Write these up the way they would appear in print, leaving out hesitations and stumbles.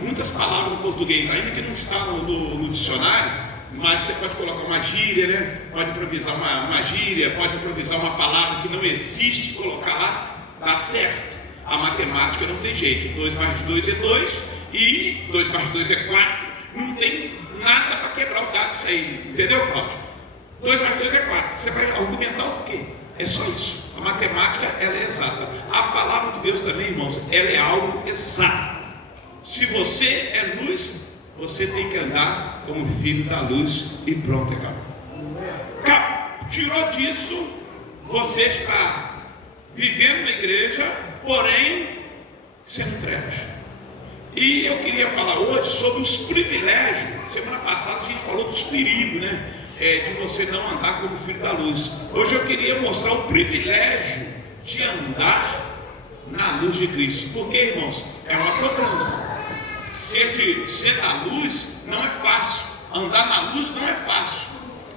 muitas palavras no português, ainda que não está no dicionário, mas você pode colocar uma gíria, né? Pode improvisar uma gíria, pode improvisar uma palavra que não existe, colocar lá, dá certo. A matemática não tem jeito, 2 mais 2 é 2 e 2 mais 2 é 4, não tem nada para quebrar o dado isso aí, entendeu, Cláudio? 2 mais 2 é 4, você vai argumentar o quê? É só isso. A matemática, ela é exata. A palavra de Deus também, irmãos, ela é algo exato. Se você é luz, você tem que andar como filho da luz e pronto, acabou. Tirou disso, você está vivendo na igreja, porém sendo trevas. E eu queria falar hoje sobre os privilégios. Semana passada a gente falou dos perigos, né? De você não andar como filho da luz. Hoje eu queria mostrar o privilégio de andar na luz de Cristo. Porque, irmãos, é uma cobrança. Ser da luz não é fácil. Andar na luz não é fácil.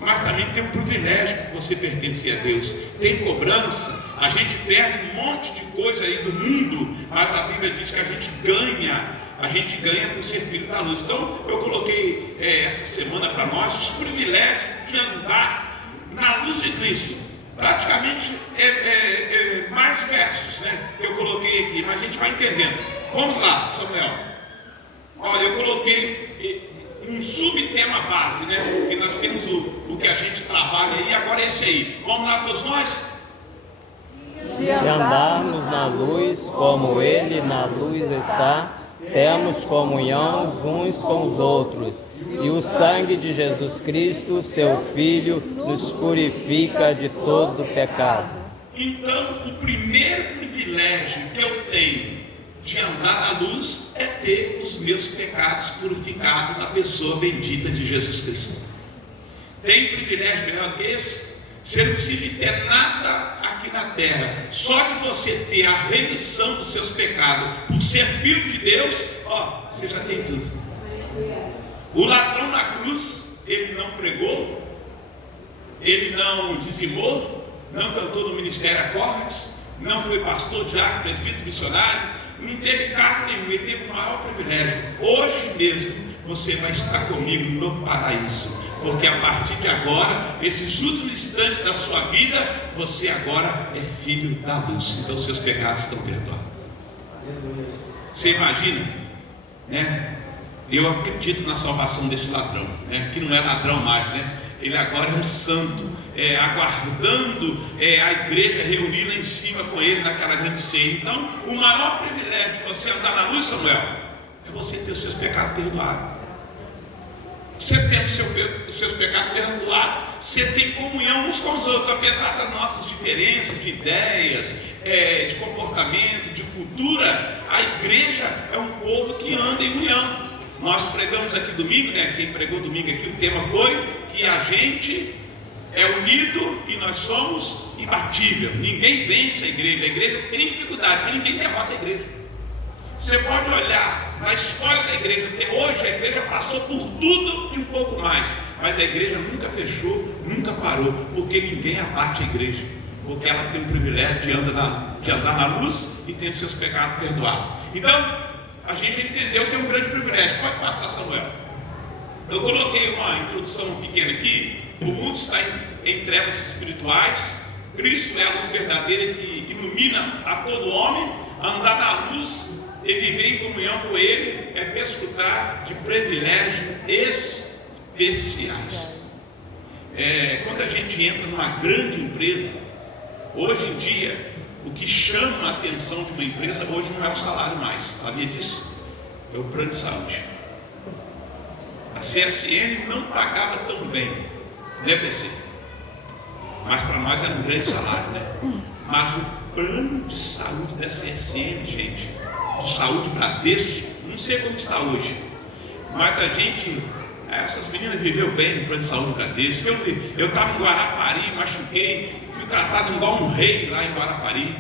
Mas também tem um privilégio que você pertencer a Deus. Tem cobrança. A gente perde um monte de coisa aí do mundo, mas a Bíblia diz que a gente ganha. A gente ganha por ser filho da luz. Então eu coloquei essa semana para nós os privilégios de andar na luz de Cristo. Praticamente mais versos, né, que eu coloquei aqui, mas a gente vai entendendo. Vamos lá, Samuel. Olha, eu coloquei um subtema base, né? Que nós temos o que a gente trabalha aí, agora é esse aí. Vamos lá todos nós? Se andarmos na luz como Ele na luz está, temos comunhão uns com os outros, e o sangue de Jesus Cristo, seu Filho, nos purifica de todo pecado. Então, o primeiro privilégio que eu tenho de andar na luz é ter os meus pecados purificados na pessoa bendita de Jesus Cristo. Tem privilégio melhor do que esse? Você não precisa de ter nada aqui na terra, só de você ter a remissão dos seus pecados por ser filho de Deus, você já tem tudo. O ladrão na cruz, ele não pregou, ele não dizimou, não cantou no ministério acordes, não foi pastor, diácono, presbítero, missionário, não teve cargo nenhum, ele teve o maior privilégio. Hoje mesmo você vai estar comigo no paraíso, porque a partir de agora, esses últimos instantes da sua vida, você agora é filho da luz. Então seus pecados estão perdoados. Você imagina, né? Eu acredito na salvação desse ladrão, né? Que não é ladrão mais, né? Ele agora é um santo, aguardando a igreja reunir lá em cima com ele naquela grande ceia. Então, o maior privilégio de você andar na luz, Samuel, é você ter os seus pecados perdoados. Você tem os seus pecados perdoados, você tem comunhão uns com os outros, apesar das nossas diferenças de ideias, de comportamento, de cultura. A igreja é um povo que anda em união. Nós pregamos aqui domingo, né? Quem pregou domingo aqui, o tema foi que a gente é unido e nós somos imbatível. Ninguém vence a igreja tem dificuldade, mas ninguém derrota a igreja. Você pode olhar na história da igreja até hoje, a igreja passou por tudo e um pouco mais, mas a igreja nunca fechou, nunca parou, porque ninguém abate a igreja, porque ela tem o privilégio de andar na luz e tem seus pecados perdoados. Então, a gente entendeu que é um grande privilégio. Pode passar, Samuel. Eu coloquei uma introdução pequena aqui. O mundo está em trevas espirituais. Cristo é a luz verdadeira que ilumina a todo homem. Andar na luz e viver em comunhão com Ele é desfrutar de privilégios especiais. Quando a gente entra numa grande empresa, hoje em dia, o que chama a atenção de uma empresa hoje não é o salário mais, sabia disso? É o plano de saúde. A CSN não pagava tão bem, né, PC? Mas para nós era um grande salário, né? Mas o plano de saúde da CSN, gente, de saúde Bradesco, não sei como está hoje, mas essas meninas viveu bem no plano de saúde Bradesco. Eu estava em Guarapari, machuquei, fui tratado igual um rei lá em Guarapari.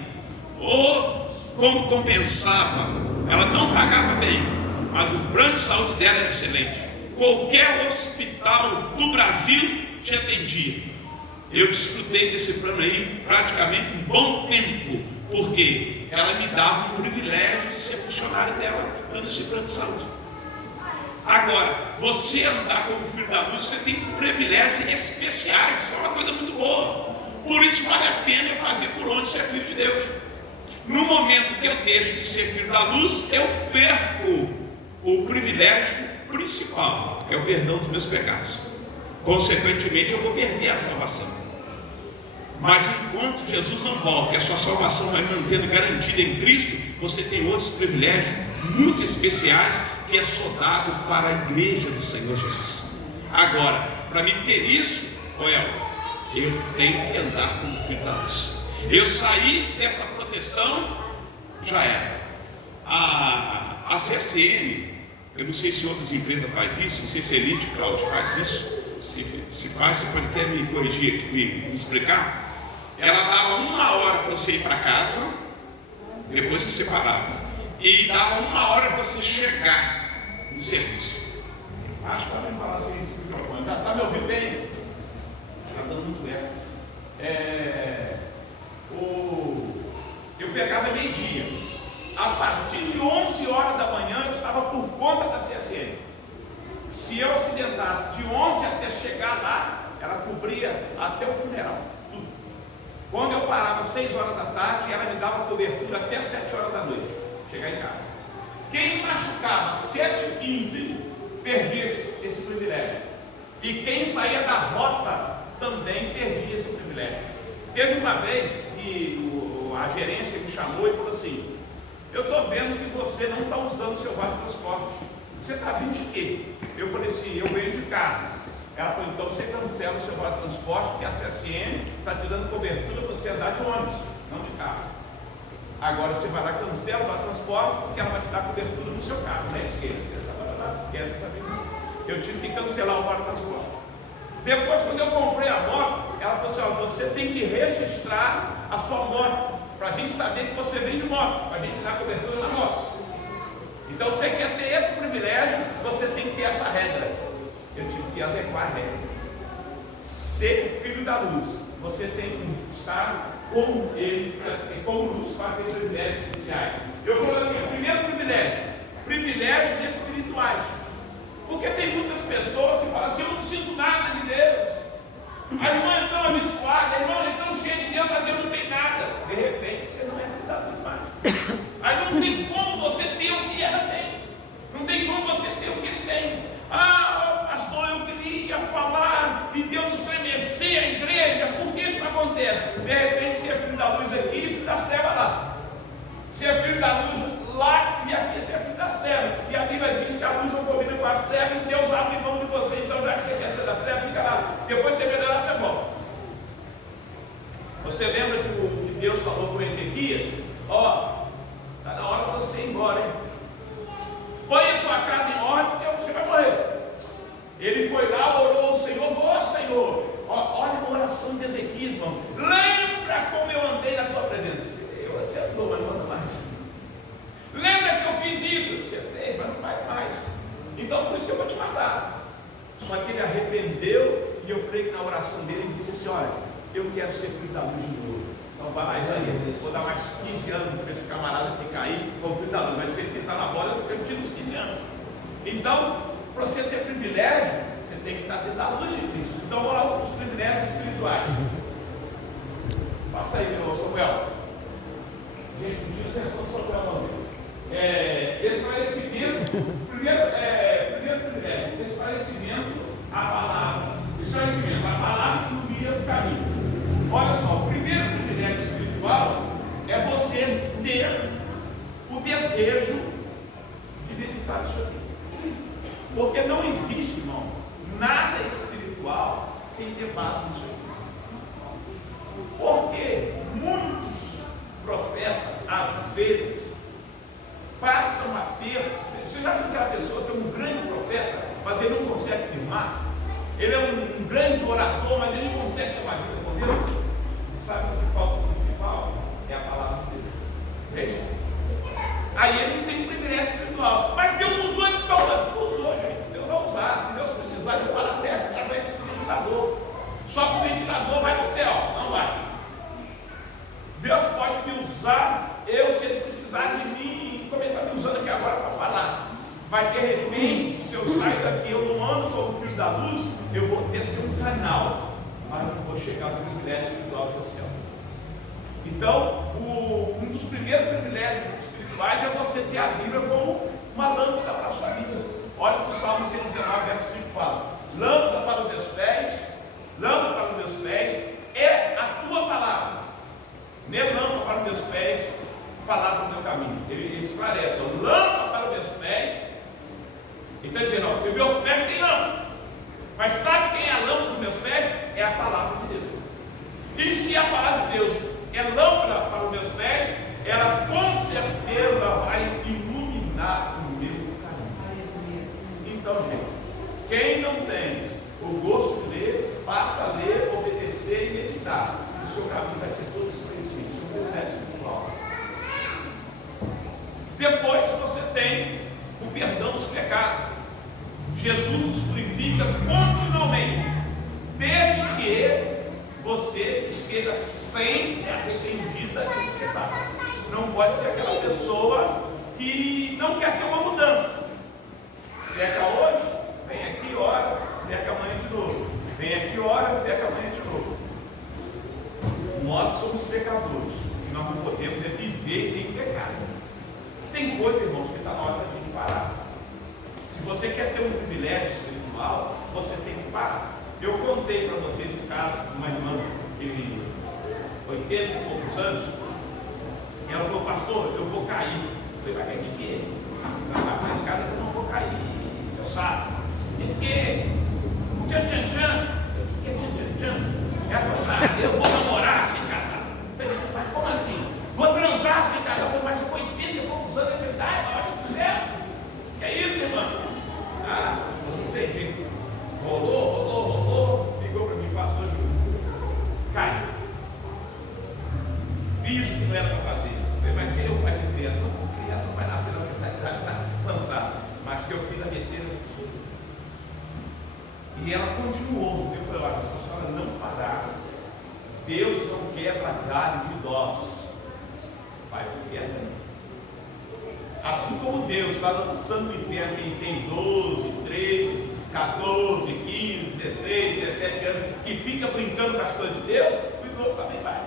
Como compensava, ela não pagava bem, mas o plano de saúde dela era excelente. Qualquer hospital do Brasil te atendia. Eu desfrutei desse plano aí praticamente um bom tempo, porque ela me dava um privilégio de ser funcionário dela, dando esse plano de saúde. Agora, você andar como filho da luz, você tem privilégios especiais, é uma coisa muito boa. Por isso vale a pena fazer por onde você é filho de Deus. No momento que eu deixo de ser filho da luz, eu perco o privilégio principal, que é o perdão dos meus pecados. Consequentemente, eu vou perder a salvação. Mas enquanto Jesus não volta e a sua salvação vai mantendo garantida em Cristo, você tem outros privilégios muito especiais que é só dado para a igreja do Senhor Jesus. Agora, para me ter isso, eu tenho que andar como filho da luz. Eu saí dessa proteção, já era. A CSN, eu não sei se outras empresas fazem isso, não sei se a Elite Cloud faz isso. Se faz, você pode até me corrigir aqui, me explicar. Ela dava 1 hora para você ir para casa, depois que separava, e dava 1 hora para você chegar no serviço. Acho que pode me falar assim esse microfone. Está me ouvindo bem? Está dando muito eco. Eu pegava meio-dia. A partir de 11 horas da manhã, eu estava por conta da CSN. Se eu acidentasse de 11 até chegar lá, ela cobria até o funeral, tudo. Quando eu parava 6 horas da tarde, ela me dava cobertura até 7 horas da noite, chegar em casa. Quem machucava 7h15, perdia esse privilégio. E quem saía da rota também perdia esse privilégio. Teve uma vez que a gerência me chamou e falou assim: eu estou vendo que você não está usando o seu vale transporte. Você está vindo de quê? Eu falei assim: eu venho de carro. Ela falou: então você cancela o seu vale transporte, porque a CSN está te dando cobertura para você andar de ônibus, não de carro. Agora você vai lá, cancela o vale transporte, porque ela vai te dar cobertura no seu carro, na esquerda. Eu tive que cancelar o vale transporte. Depois, quando eu comprei a moto, ela falou assim: ó, você tem que registrar a sua moto, para a gente saber que você vem de moto, para a gente dar cobertura na moto. Então, você quer ter esse privilégio, você tem que ter essa regra. Eu tive que adequar a regra. Ser filho da luz, você tem que estar com ele, com luz, para ter privilégios especiais. Eu coloquei o primeiro privilégios espirituais. Porque tem muitas pessoas que falam assim: eu não sinto nada de Deus. A irmã é tão abençoada, a irmã é tão cheia de Deus, mas eu não tenho nada. De repente, você não é filho da luz mais. Aí não tem como você ter o que ela tem. Não tem como você ter o que ele tem. Ah, pastor, eu queria falar e Deus estremecer a igreja. Por que isso não acontece? De repente, você é filho da luz aqui e filho das trevas lá. Você é filho da luz lá e aqui você é filho das trevas. E a Bíblia diz que a luz não combina com as trevas e Deus abre mão de você. Então, já que você quer ser das trevas, fica lá. Depois você melhorar, você volta. Você lembra que Deus falou com Ezequias? Ó, está na hora de você ir embora, hein? Põe a tua casa em ordem, porque você vai morrer. Ele foi lá, orou ao Senhor: ó Senhor, olha a oração de Ezequias, irmão. Lembra como eu andei na tua presença? Você andou, mas não anda mais. Lembra que eu fiz isso? Você fez, mas não faz mais. Então por isso que eu vou te matar. Só que ele arrependeu, e eu creio que na oração dele ele disse assim: olha, eu quero ser filho da luz de novo. Então vai lá, Isaías, vou dar mais 15 anos para esse camarada ficar aí como filho da luz. Mas se ele pisar na bola, eu tiro uns 15 anos. Então, para você ter privilégio, você tem que estar dentro da luz de Cristo. Então vamos lá, os privilégios espirituais. Passa aí, meu Samuel. Gente, não tinha atenção só para não ver. Esclarecimento, primeiro privilégio, esclarecimento à palavra. Esclarecimento, a palavra ilumina o caminho. Olha só, o primeiro privilégio espiritual é você ter o desejo de meditar isso aqui. Porque não existe, irmão, nada espiritual sem ter base nisso aqui. Porque muitos profetas, às vezes, passam a ter. Você já viu que a pessoa tem um grande profeta, mas ele não consegue firmar? Ele é um grande orador, mas ele não consegue ter uma vida com Deus? Sabe o que falta principal? É a palavra de Deus. Veja. Aí ele não tem privilégio espiritual. Mas Deus usou ele para usar. Usou, gente. Deus vai usar. Se Deus precisar, ele fala até através desse ventilador. Só que o ventilador vai no céu, não vai. Deus pode me usar, se ele precisar de mim, como ele está me usando aqui agora para falar. Mas de repente, se eu eu saio daqui, eu não ando como filho da luz, eu vou ter ser um canal, mas não vou chegar no privilégio espiritual do céu. Então, um dos primeiros privilégios espirituais é você ter a Bíblia como uma lâmpada para a sua vida. Olha para o Salmo 119, verso 5 fala: lâmpada para os meus pés, lâmpada para os meus pés é a tua palavra. Nem lâmpada para os meus pés, palavra do meu caminho. Ele esclarece: ó, lâmpada para os meus pés. Ele está dizendo, ó, os meus pés têm lâmpada. Mas sabe quem é a lâmpada dos meus pés? É a palavra de Deus. E se a palavra de Deus é lâmpada para os meus pés, ela com certeza vai iluminar o meu caminho. Então, gente, quem não tem o gosto de ler, passa a ler, obedecer e meditar. O seu caminho vai ser todo esclarecido. Isso é um processo espiritual. Depois você tem o perdão dos pecados. Jesus nos purifica continuamente, desde que você esteja sempre arrependida do que você passa. Não pode ser aquela pessoa que não quer ter uma mudança. Peca hoje, vem aqui, ora, peca amanhã de novo. Vem aqui, ora, peca amanhã de novo. Nós somos pecadores e nós não podemos viver em pecado. Tem coisa, irmãos, que está na hora da gente parar. Se você quer ter um privilégio espiritual, você tem que parar. Eu contei para vocês o caso de uma irmã que 80 e poucos anos, e ela falou: pastor, eu vou cair. Eu falei: vai cair de quê? Na escada eu não vou cair, você sabe. De quê? Tchan, tchan, tchan. O que é tchan, tchan, tchan? Ela falou: eu vou namorar sem casar. Eu falei: mas como assim? Vou transar sem casar. Eu falei: mas com 80 e poucos anos você está, eu acho que certo. Que é isso, irmão? Não tem jeito. Rolou, ligou para mim, pastor Júlio. Caiu. Fiz o que não era para fazer. Eu falei: mas quem é o pai de criança? Não, criança não vai nascer, não, está cansado. Mas que eu fiz a besteira. E ela continuou. Eu falei: olha, se a senhora não parar, Deus não quebra galho de idosos. Vai para o inferno. Assim como Deus está lançando no inferno quem tem 12, 13, 14, 15, 16, 17 anos, que fica brincando com as coisas de Deus, o idoso também vai.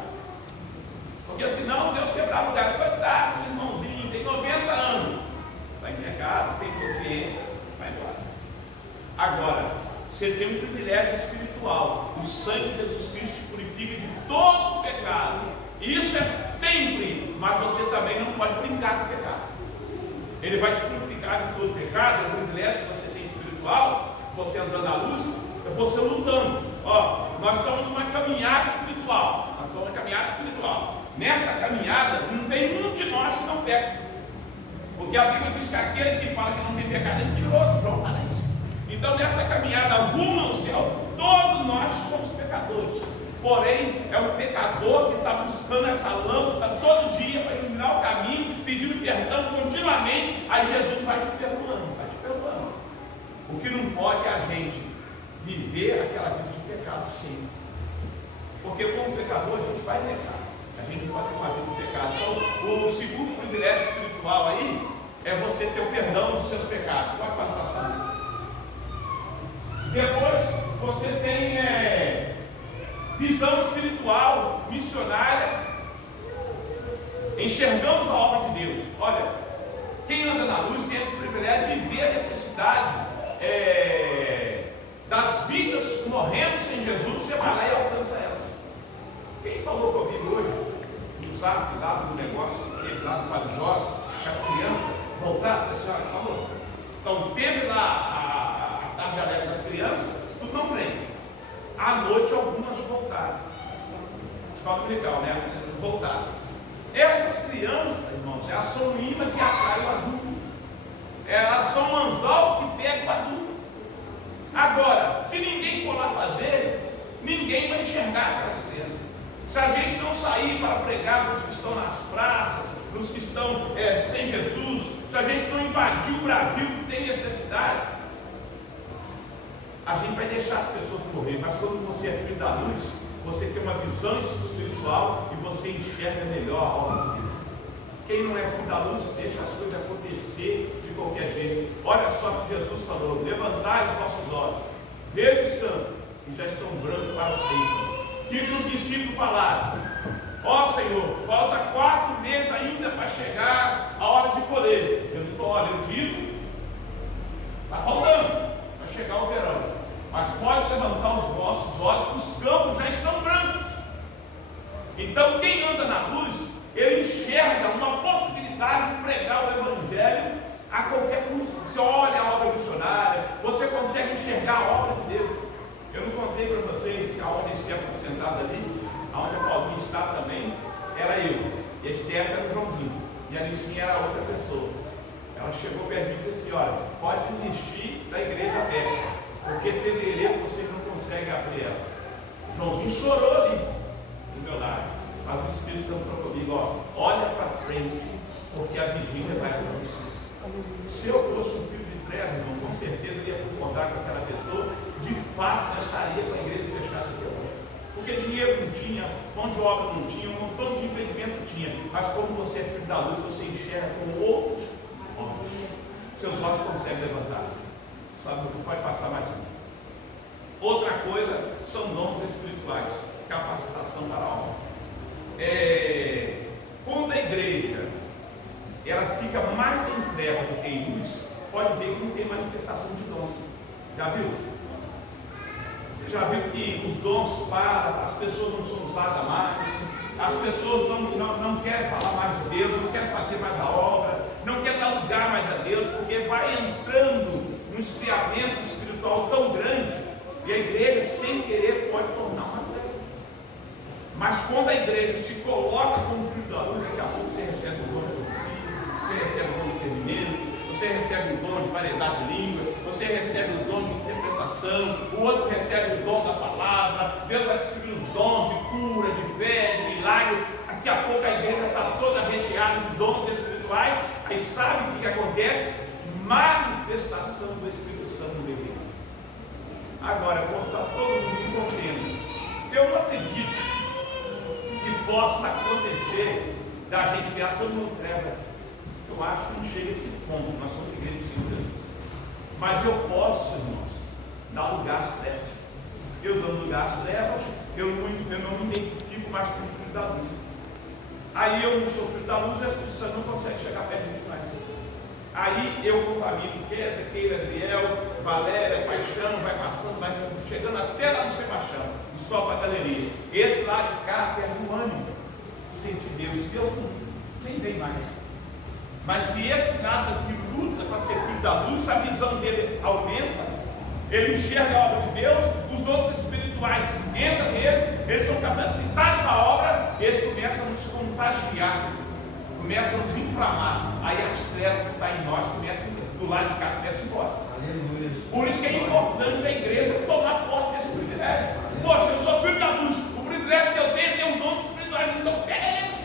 Porque senão Deus quebrava o galho. Coitado, irmãozinho, tem 90 anos, está em pecado, tem consciência, vai embora. Agora, você tem um privilégio espiritual. O sangue de Jesus Cristo te purifica de todo o pecado. Isso é sempre, mas você também não pode brincar com o pecado. Ele vai te purificar de todo pecado. É um privilégio que você tem espiritual. Você andando na luz, é você lutando. Ó, nós estamos numa caminhada espiritual. Nessa caminhada, não tem um de nós que não peca. Porque a Bíblia diz que aquele que fala que não tem pecado é mentiroso. João fala isso. Então, nessa caminhada alguma ao céu, todos nós somos pecadores. Porém, é o pecador que está buscando essa lâmpada todo dia para iluminar o caminho, pedindo perdão continuamente. Aí Jesus vai te perdoando, vai te perdoando. O que não pode é a gente viver aquela vida de pecado sempre. Porque como pecador a gente vai pecar. A gente não pode ter uma vida de pecado. Então, o segundo privilégio espiritual aí é você ter o perdão dos seus pecados. Vai passar essa vida. Depois você tem visão espiritual, missionária. Enxergamos a obra de Deus. Olha, quem anda na luz tem esse privilégio de ver a necessidade das vidas morrendo sem Jesus. Você vai lá e alcança elas. Quem falou comigo hoje, no zap, lá do negócio, teve lá do Padre Jorge, que as crianças voltaram, a senhora falou. Então teve lá a tarde alegre das crianças, tudo não prende. À noite algumas voltaram. Escola dominical, né? Voltaram. Essas crianças, irmãos, elas são um imã que atrai o adulto. Elas são um anzol que pega o adulto. Agora, se ninguém for lá fazer, ninguém vai enxergar aquelas crianças. Se a gente não sair para pregar nos que estão nas praças, nos que estão sem Jesus, se a gente não invadir o Brasil que tem necessidade, a gente vai deixar as pessoas morrer. Mas quando você é filho da luz, você tem uma visão espiritual e você enxerga melhor a obra de Deus. Quem não é filho da luz deixa as coisas acontecer de qualquer jeito. Olha só que Jesus falou: levantai os vossos olhos, vejam os campos, que já estão brancos para sempre. O que os discípulos falaram? Ó Senhor, falta 4 meses ainda para chegar a hora de colher. Eu digo: olha, eu digo, está faltando para chegar o verão, mas pode levantar os vossos olhos, que os campos já estão brancos. Então quem anda na luz, ele enxerga uma possibilidade de pregar o Evangelho a qualquer custo. Você olha a obra missionária, você consegue enxergar a obra de Deus. Eu não contei para vocês que aonde a Esther está sentada ali, aonde a Paulinha está também, era eu, e a Esther era o Joãozinho, e a Licinha era outra pessoa. Ela chegou perto de mim e disse assim: olha, pode desistir da igreja aberta, porque em fevereiro vocês não conseguem abrir ela. O Joãozinho chorou ali do meu lado, mas o Espírito Santo falou comigo: ó, olha para frente, porque a vigília vai acontecer. Se eu fosse um filho de trevas, irmão, com certeza eu ia concordar com aquela pessoa. De fato, eu estaria com a igreja fechada até hoje. Porque dinheiro não tinha, mão de obra não tinha, um montão de impedimento tinha. Mas como você é filho da luz, você enxerga com outros olhos. Seus olhos conseguem levantar. Sabe o que pode passar mais um? Outra coisa são dons espirituais, capacitação para a alma. Quando a igreja ela fica mais em treva do que em luz, pode ver que não tem manifestação de dons. Já viu? Você já viu que os dons param, as pessoas não são usadas mais, as pessoas não querem falar mais de Deus, não querem fazer mais a obra, não querem dar lugar mais a Deus, porque vai entrando um esfriamento espiritual tão grande, e a igreja, sem querer, pode tornar uma treva. Mas quando a igreja se coloca como filho da luz, daqui a pouco você recebe o dom de profecia, você recebe o dom de discernimento, você recebe o dom de variedade de língua, você recebe o dom de interpretação, o outro recebe o dom da palavra, Deus vai distribuir os dons de cura, de fé, de milagre. Daqui a pouco a igreja está toda recheada de dons espirituais. Aí sabe o que acontece? Manifestação do Espírito Santo no meio. Agora, quando está todo mundo contendo, eu não acredito que possa acontecer da gente virar todo mundo treva. Eu acho que não chega a esse ponto, nós somos igreja de Senhor Jesus. Mas eu posso, irmãos, dar lugar às trevas. Eu dando lugar às trevas, eu não me identifico mais com o filho da luz. Aí eu não sou filho da luz, o Espírito Santo não consegue chegar perto de mim mais. Aí eu contamino Kézia, Keila, Adriel, Valéria, Paixão, vai passando, vai chegando até lá no Sebastião, e só para a galeria. Esse lá de cá perde o ânimo, sente Deus nem vem mais. Mas se esse lado aqui luta para ser filho da luz, a visão dele aumenta, ele enxerga a obra de Deus, os dons espirituais entram neles, eles são capacitados para a obra, eles começam a nos contagiar, começam a nos inflamar. Aí as trevas que estão em nós começam, do lado de cá, começam a ir embora. Por isso que é importante a igreja tomar posse desse privilégio. Poxa, eu sou filho da luz, o privilégio que eu tenho é ter os dons espirituais, então pega eles.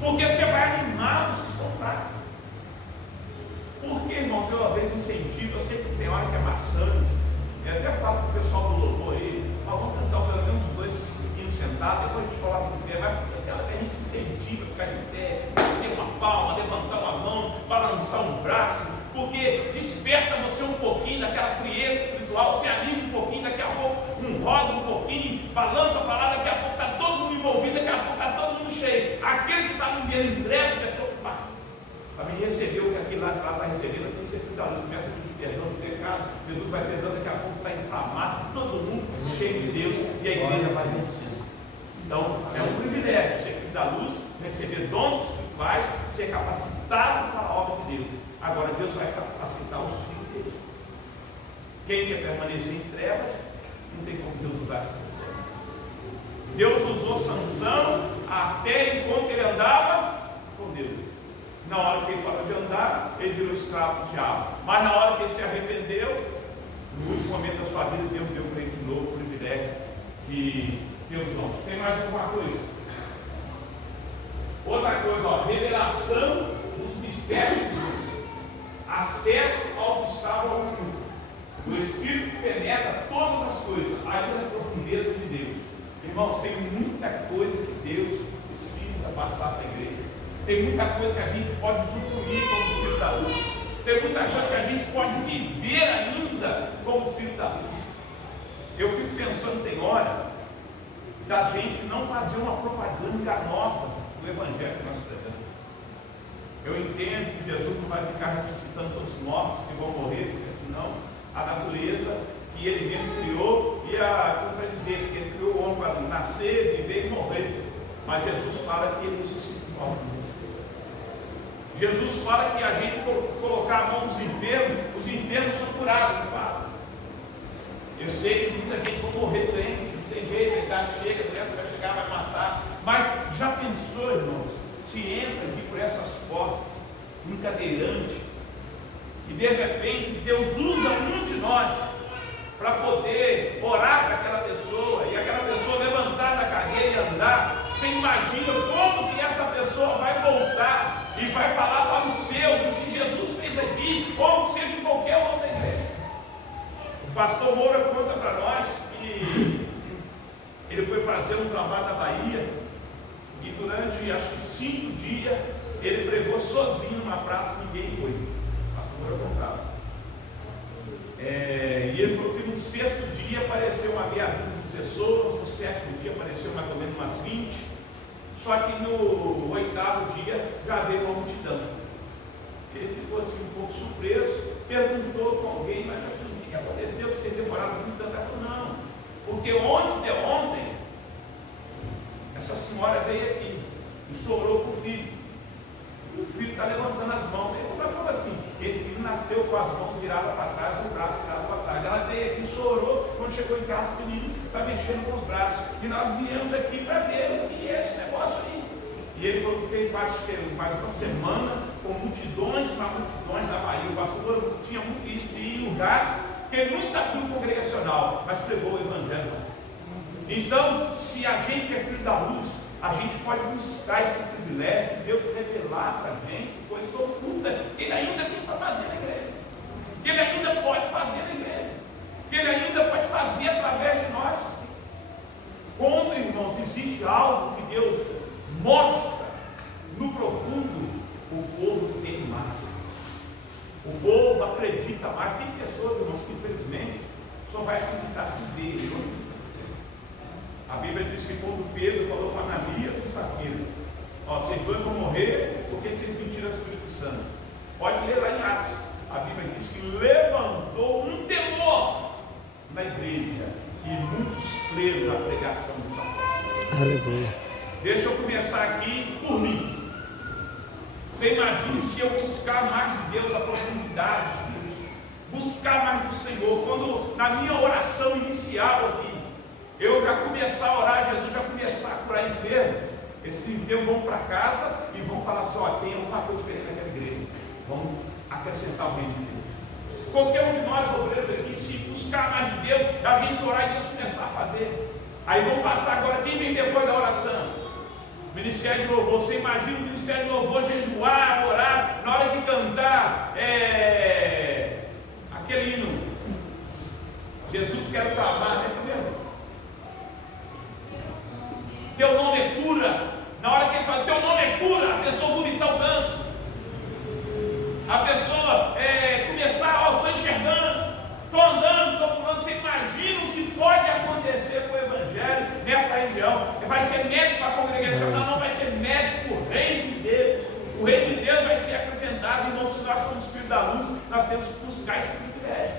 Porque você vai animar os que estão fracos. Porque, irmãos, eu às vezes incentivo, eu sei que tem hora que é maçante. Eu até falo para o pessoal do louvor aí, vamos cantar pelo menos uns 2 minutinhos sentados, depois a gente coloca no pé, mas aquela que a gente incentiva a ficar de pé, ter uma palma, levantar uma mão, balançar um braço, porque desperta você um pouquinho daquela frieza espiritual, você anima um pouquinho, daqui a pouco roda um pouquinho, balança para lá, daqui a pouco está todo mundo envolvido, daqui a pouco está todo mundo cheio. Aquele que está no meio entrega, a pessoa para me receber o que aquele lá está recebendo, tem que ser filho da luz, começa a pedir perdão do pecado, Jesus vai perdoando, daqui a pouco está inflamado, todo mundo cheio de Deus, e a igreja vai vencendo. Então, é um privilégio ser filho da luz, receber dons espirituais, ser capacitado para a obra de Deus. Agora, Deus vai capacitar os filhos dele. Quem quer permanecer em trevas, não tem como Deus usar essas pessoas. Deus usou Sansão até enquanto ele andava com Deus. Na hora que ele parou de andar, ele virou escravo do diabo. Mas na hora que ele se arrependeu, no último momento da sua vida, Deus deu para ele de novo o privilégio de ter os dons. Tem mais alguma coisa? Outra coisa, ó, revelação dos mistérios de Deus. Acesso ao que estava oculto. O Espírito penetra todas as coisas, ainda as profundezas de Deus. Irmãos, tem muita coisa que Deus precisa passar para a igreja. Tem muita coisa que a gente pode usufruir como filho da luz. Tem muita coisa que a gente pode viver ainda como filho da luz. Eu fico pensando, tem hora da gente não fazer uma propaganda nossa do Evangelho que nós pregamos. Eu entendo que Jesus não vai ficar ressuscitando todos os mortos que vão morrer, porque senão a natureza que ele mesmo criou ia, como vai dizer, que ele criou o homem para nascer, viver e morrer. Mas Jesus fala que ele ressuscita os mortos. Jesus fala que a gente colocar a mão nos enfermos, os enfermos são curados, ele fala. Eu sei que muita gente vai morrer doente, sem jeito, a idade chega, a doença vai chegar, vai matar. Mas já pensou, irmãos, se entra aqui por essas portas, um cadeirante, e de repente Deus usa um de nós para poder orar para aquela pessoa, e aquela pessoa levantar da cadeira e andar. Você imagina como que essa pessoa vai voltar e vai falar para os seus o que Jesus fez aqui, ou seja em qualquer outra igreja. O pastor Moura conta para nós que ele foi fazer um trabalho na Bahia, e durante acho que 5 dias ele pregou sozinho numa praça e ninguém foi. O pastor Moura contava. E ele falou que no 6º dia apareceu uma meia dúzia de pessoas, no 7º dia apareceu mais ou menos umas 20, só que no 8º dia já veio uma multidão. Ele ficou assim um pouco surpreso, perguntou com alguém, mas assim, o que aconteceu que vocês demoraram muito tanto? Ele falou, não, porque antes de ontem, essa senhora veio aqui e sobrou com o filho. O filho está levantando as mãos. Ele falou, como assim? Esse filho nasceu com as mãos viradas para trás e o braço virado para trás. Ela veio aqui, chorou. Quando chegou em casa, o menino está mexendo com os braços. E nós viemos aqui para ver o que é esse negócio aí. E ele falou que fez mais uma semana com multidões na Bahia. O pastor tinha muito isso de ir em lugares que ele nunca abriu congregacional, mas pregou o Evangelho. Então, se a gente é filho da luz, a gente pode buscar esse privilégio de Deus revelar para a gente coisas ocultas que Ele ainda tem para fazer na igreja, que Ele ainda pode fazer na igreja, que Ele ainda pode fazer através de nós. Quando, irmãos, existe algo que Deus mostra no profundo, o povo tem mais. O povo acredita mais. Tem pessoas, irmãos, que infelizmente só vai acreditar se dele. A Bíblia diz que quando Pedro falou com Ananias e Safira, vocês dois vão morrer porque vocês mentiram ao Espírito Santo. Pode ler lá em Atos. A Bíblia diz que levantou um temor na igreja e muitos creram na pregação dos apóstolos. Aleluia. Deixa eu começar aqui por mim. Você imagine se eu buscar mais de Deus, a profundidade de Deus, buscar mais do Senhor, quando na minha oração inicial aqui, eu já começar a orar, Jesus já começar a curar enfermos. Esses enfermos vão para casa e vão falar assim, tem uma coisa diferente naquela igreja. Vamos acrescentar o reino de Deus. Qualquer um de nós, obreiros aqui, se buscar mais de Deus, a gente orar e Deus começar a fazer. Aí vamos passar agora, quem vem depois da oração? Ministério de louvor. Você imagina o ministério de louvor jejuar, orar, na hora de cantar aquele hino. Jesus quer trabalhar, né? Primeiro. Teu nome é cura. Na hora que eles falam, teu nome é cura, a pessoa vomitar o câncer. A pessoa começar, estou enxergando, estou andando, estou falando. Você imagina o que pode acontecer com o Evangelho nessa região. Vai ser médico para a congregação, não vai ser médico para o reino de Deus. O reino de Deus vai ser acrescentado. Irmãos, se nós somos filhos da luz, nós temos que buscar esse privilégio.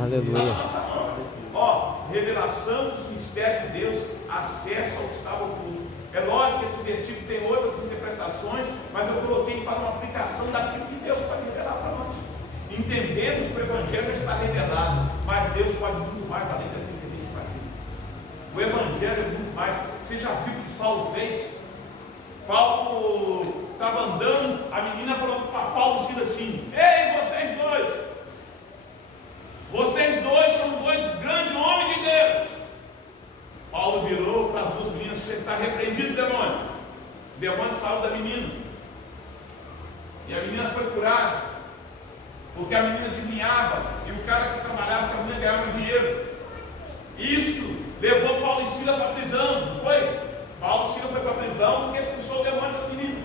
Aleluia. Está na nossa mão. Revelação dos mistérios de Deus, acesso ao que estava oculto. É lógico que esse versículo tem outras interpretações, mas eu coloquei para uma aplicação daquilo que Deus pode revelar para nós. Entendemos que o Evangelho está revelado, mas Deus pode muito mais além daquilo que a gente faz. O Evangelho é muito mais. Você já viu o que Paulo fez? Paulo estava andando, a menina falou para Paulo assim: ei, vocês dois são dois grandes homens de Deus. Paulo virou para as duas meninas: você está repreendido, demônio. O demônio saiu da menina. E a menina foi curada, porque a menina adivinhava, e o cara que trabalhava com a menina ganhava dinheiro. Isto levou Paulo e Silas para a prisão, não foi? Paulo e Silas foi para a prisão porque expulsou o demônio da menina.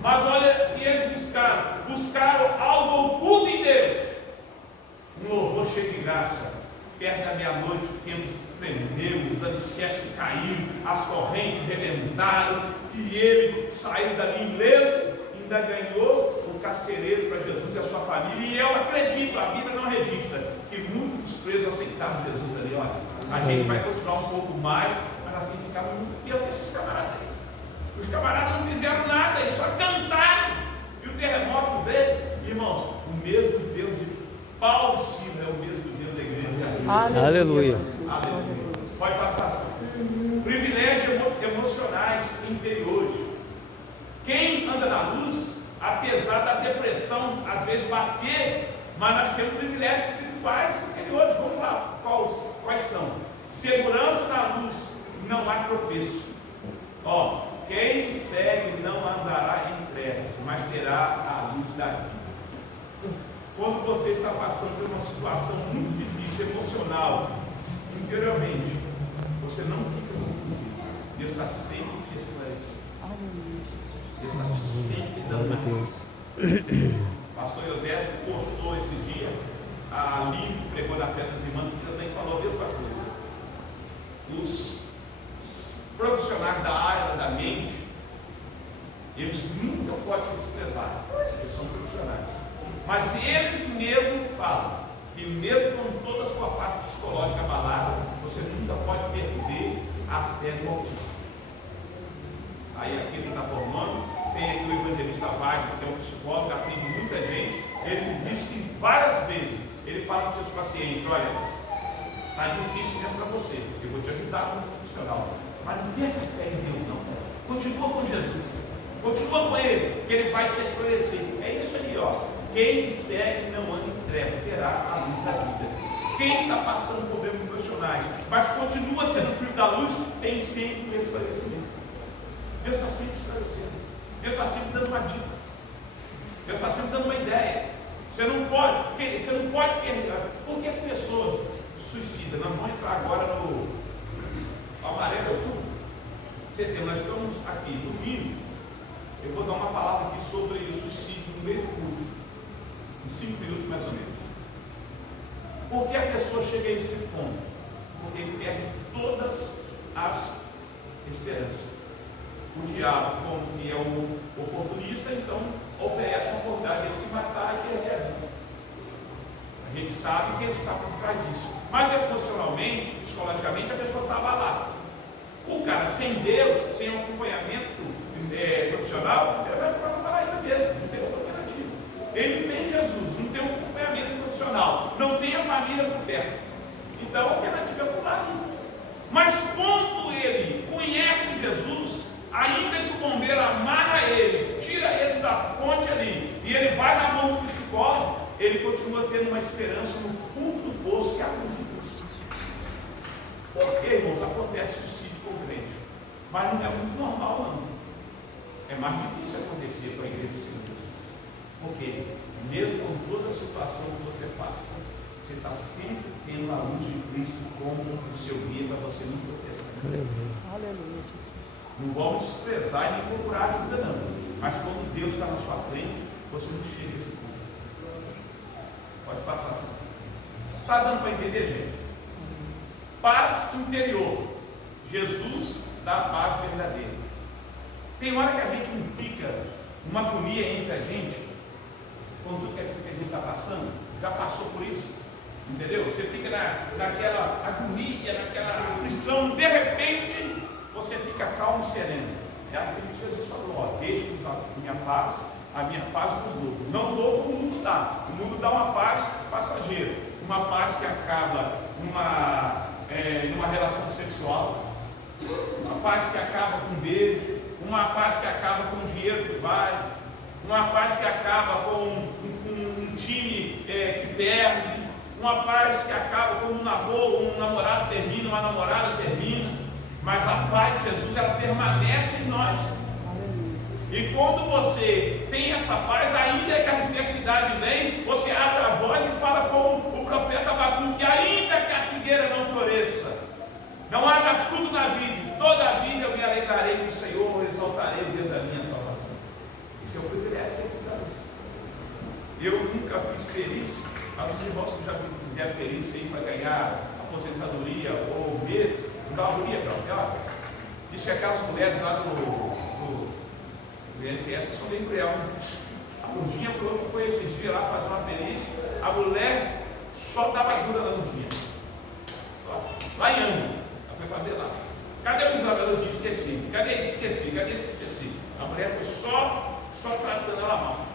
Mas olha o que eles buscaram: buscaram algo oculto em Deus. Um louvor cheio de graça. Perto da meia-noite, o tempo tremeu, os alicerces caíram, as correntes rebentaram, e ele saiu dali ileso, ainda ganhou o carcereiro para Jesus e a sua família. E eu acredito, a Bíblia não registra, que muitos dos presos aceitaram Jesus ali. Olha, a gente vai continuar um pouco mais, mas nós temos que ficar muito tempo desses camaradas aí. Os camaradas não fizeram nada, eles só cantaram. E o terremoto veio. Irmãos, o mesmo Deus de Paulo e Silas é o mesmo Deus da igreja. Aleluia. Aleluia. Pode passar assim. Privilégios emocionais interiores. Quem anda na luz, apesar da depressão às vezes bater, mas nós temos privilégios espirituais interiores. Vamos lá, quais são? Segurança na luz, não há tropeço. Quem me segue não andará em trevas, mas terá a luz da vida. Quando você está passando por uma situação muito difícil, emocional, interiormente, você não fica confundido. Deus está sempre te esclarecendo. Deus está sempre dando ação. Pastor José postou esse dia a livro que pregou na fé das irmãs, que também falou a mesma coisa. Os profissionais da área da mente, eles nunca podem se desprezar, eles são profissionais. Mas eles mesmos falam que mesmo com toda a sua parte psicológica abalada, você nunca pode perder a fé no Altíssimo. Aí aqui ele está formando, tem aqui o evangelista Wagner, que é um psicólogo, atende muita gente. Ele diz que várias vezes ele fala para os seus pacientes: olha, está difícil mesmo para você, eu vou te ajudar como profissional, mas não perca a fé em Deus não. Continua com Jesus, continua com Ele, que Ele vai te esclarecer. É isso aí, quem me segue não anda em trevas, terá a luz da vida. Quem está passando problemas emocionais, mas continua sendo filho da luz, tem sempre um esclarecimento. Deus está sempre esclarecendo. Deus está sempre dando uma dica. Deus está sempre dando uma ideia. Você não pode perder. Porque as pessoas suicidam. Nós vamos entrar agora no amarelo, outubro, setembro. Nós estamos aqui domingo. Eu vou dar uma palavra aqui sobre o suicídio no meio do culto, em 5 minutos mais ou menos. Por que a pessoa chega a esse ponto? Porque ele perde todas as esperanças. O diabo, como que é o oportunista, então oferece a oportunidade de se matar e perder a vida. A gente sabe que ele está por trás disso. Mas emocionalmente, psicologicamente, a pessoa está abalada. O cara sem Deus, sem um acompanhamento profissional, ele vai para a paraíba mesmo, não tem outra alternativa. Ele não tem Jesus, não tem um acompanhamento profissional, não tem a família por perto. Então a alternativa é pular ali. Mas quando ele conhece Jesus, ainda que o bombeiro amarra ele, tira ele da ponte ali, e ele vai na mão do psicólogo, ele continua tendo uma esperança no fundo do poço, que é a luz de Cristo. Porque, irmãos, acontece suicídio com o crente, mas não é muito normal, não. É mais difícil acontecer com a igreja do Senhor Jesus. Porque, mesmo com toda a situação que você passa, você está sempre tendo a luz de Cristo como o seu guia para você não tropeçar. Aleluia. Não vamos desprezar e nem procurar ajuda, não. Mas quando Deus está na sua frente, você não chega a esse ponto. Pode passar assim. Está dando para entender, gente? Paz interior. Jesus dá paz verdadeira. Tem hora que a gente não fica uma agonia entre a gente, com tudo que a gente está passando. Já passou por isso, entendeu? Você fica naquela agonia, naquela aflição, de repente você fica calmo e sereno. É aquilo que Jesus falou: deixe-nos a minha paz nos dou. Não dou como o mundo dá. O mundo dá uma paz passageira, uma paz que acaba numa relação sexual, uma paz que acaba com beijo, uma paz que acaba com o dinheiro que vai, uma paz que acaba com um time que perde, uma paz que acaba com um namorado termina, uma namorada termina, mas a paz de Jesus, ela permanece em nós. E quando você tem essa paz, ainda que a adversidade vem, você abre a voz e fala com o profeta Abacuque, que ainda que a figueira não floresça, não haja fruto na vida, toda a vida eu me alegrarei no Senhor, exaltarei o Deus da minha salvação. Esse é o privilégio de ser filho da luz. irmãos que já fizeram perícia aí para ganhar aposentadoria ou mês, não dá uma guria pior. Diz que aquelas mulheres lá do INSS são bem cruel. A Lurdinha falou que foi esses dias lá fazer uma perícia, a mulher só dava dura na Lurdinha. Lá em Angra, ela foi fazer lá. Cadê o exame? Ela disse, esqueci. Cadê esqueci? A mulher foi só tratando ela mal.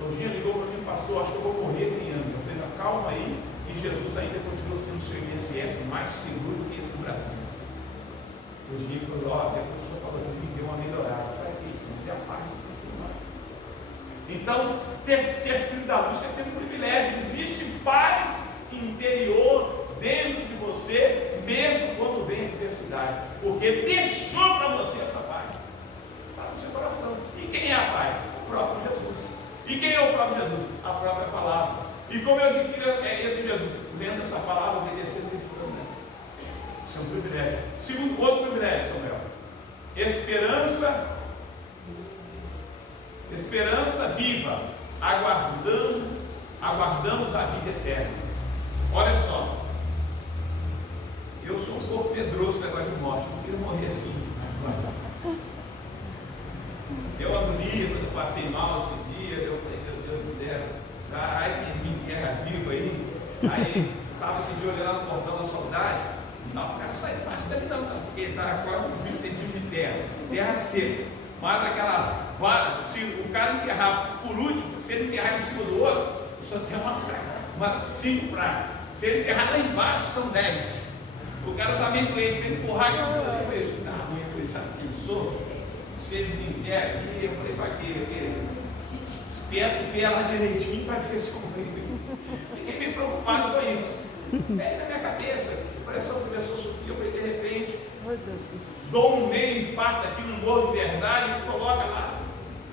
A Lurdinha ligou para mim, pastor, acho que eu vou morrer em Angra. Eu falei, calma aí, que Jesus ainda continua sendo o seu INSS mais seguro do que esse do Brasil. A Lurdinha falou, depois o senhor falou que me deu uma melhorada. Sabe o que é isso? Não tem a parte do você mais. Então, ser filho da luz, você tem um privilégio. Existe paz interior dentro de você, mesmo quando vem a adversidade, porque deixou para você essa paz, está no seu coração. E quem é a paz? O próprio Jesus. E quem é o próprio Jesus? A própria palavra. E como eu adquiro esse Jesus? Lendo essa palavra, obedecendo o privilégio. Isso é um privilégio. Segundo, outro privilégio, Samuel. Esperança viva, aguardamos a vida eterna. Olha só, eu sou um pouco medroso agora de morte, não queria morrer assim. Eu agonia quando eu passei mal esse dia, eu falei, meu Deus do céu, ai, que me enterra vivo aí estava esse dia olhando no portão da saudade, não, o cara sai fácil dali não, porque está a 4 centímetros de terra seca, mas se o cara enterrar por último, se ele enterrar em cima do outro, só tem uma 5 pratas. Se ele enterrar lá embaixo, são 10. O cara está meio doente, vem empurrar aqui. Eu falei, já pensou? Se eles me enterram aqui, eu falei, vai querer. Espeta o pé lá direitinho para ver se eu morro. Fiquei meio preocupado com isso. Aí na minha cabeça, a pressão começou a subir. Eu falei, de repente, dou um meio infarto aqui no morro de verdade e coloca lá.